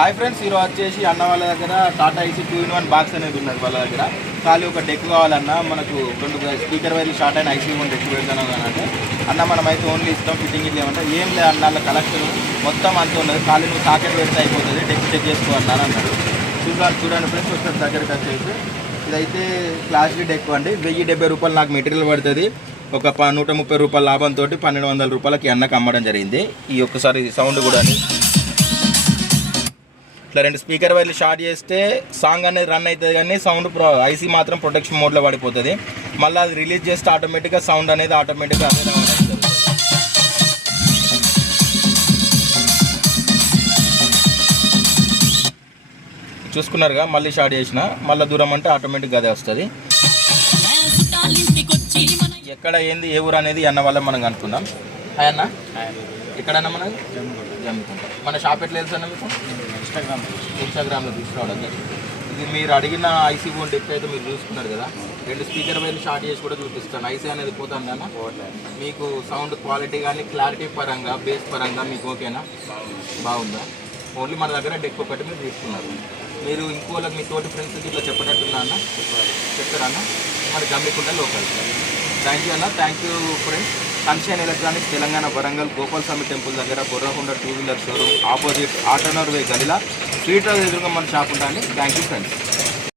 Hi friends, ఈరోజు వచ్చేసి అన్న వాళ్ళ దగ్గర టాటా ఐసీ 2-in-1 బాక్స్ అనేది ఉన్నది వాళ్ళ దగ్గర. ఖాళీ ఒక డెక్ కావాలన్నా, మనకు 2 స్పీకర్ వైర్లు షార్ట్ అయిన ఐసీ 1 డెక్ పెడతాను అంటే అన్న మనమైతే ఓన్లీ ఇస్తాం, ఫిట్టింగ్ ఇట్లా ఏమంటే ఏం లేదు అన్న, వాళ్ళ కలెక్షన్ మొత్తం అంత ఉన్నది, ఖాళీ నువ్వు సాకెట్ పెడితే అయిపోతుంది, డెక్ చెక్ చేసుకోవాలన్నా అన్నాడు. చూడండి ఫ్రెండ్స్, ఒకసారి దగ్గరికి వచ్చేసి ఇదైతే క్లాస్ డి డెక్ అండి. 1070 రూపాయలు నాకు మెటీరియల్ పడుతుంది. ఒక 130 రూపాయల లాభంతో 1200 రూపాయలకి అన్నకు అమ్మడం జరిగింది. ఈ ఒక్కసారి సౌండ్ కూడా ఇట్లా 2 స్పీకర్ వైర్లు షార్ట్ చేస్తే సాంగ్ అనేది రన్ అవుతుంది, కానీ సౌండ్ ఐసీ మాత్రం ప్రొటెక్షన్ మోడ్లో పడిపోతుంది. మళ్ళీ అది రిలీజ్ చేస్తే ఆటోమేటిక్గా సౌండ్ అనేది ఆటోమేటిక్గా చూసుకున్నారుగా. మళ్ళీ షార్ట్ చేసిన మళ్ళీ దూరం అంటే ఆటోమేటిక్గా అదే వస్తుంది. ఎక్కడ ఏంది ఏ ఊరు అనేది అన్న వల్ల మనం అనుకుందాం. హాయ్ అన్న, ఎక్కడన్నా మనం జమ్ముకుంటాం. మన షాప్ ఎట్లా తెలుసు అన్న మీకు? ఇన్స్టాగ్రామ్లో తీసుకురావడం జరిగింది. ఇది మీరు అడిగిన ఐసీ 1 డెక్ అయితే మీరు చూసుకున్నారు కదా. 2 స్పీకర్ వైర్లు షార్ట్ చేసి కూడా చూపిస్తాను. ఐసీ అనేది పోతుంది అన్న, మీకు సౌండ్ క్వాలిటీ కానీ క్లారిటీ పరంగా బేస్ పరంగా మీకు ఓకేనా, బాగుందా? ఓన్లీ మన దగ్గర డెక్ ఒకటి మీరు తీసుకున్నారు. మీరు ఇంకోళ్ళకి మీ తోటి ఫ్రెండ్స్కి ఇట్లా చెప్పేటట్టున్నా అన్న, చెప్తారా అన్న? మరి గమ్మికుంటే లోకల్. థ్యాంక్ యూ అన్న, thank you friends. Sunshine electronics, Telangana, Warangal, Gopal Swamy temple దగ్గర, బొర్రకొండ 2 వీలర్ షోరూమ్ ఆపోజిట్ ఆటోనర్ వే గలిలా స్ట్రీట్ ఎదురుగా మన షాప్ ఉంటాను. Thank you friends.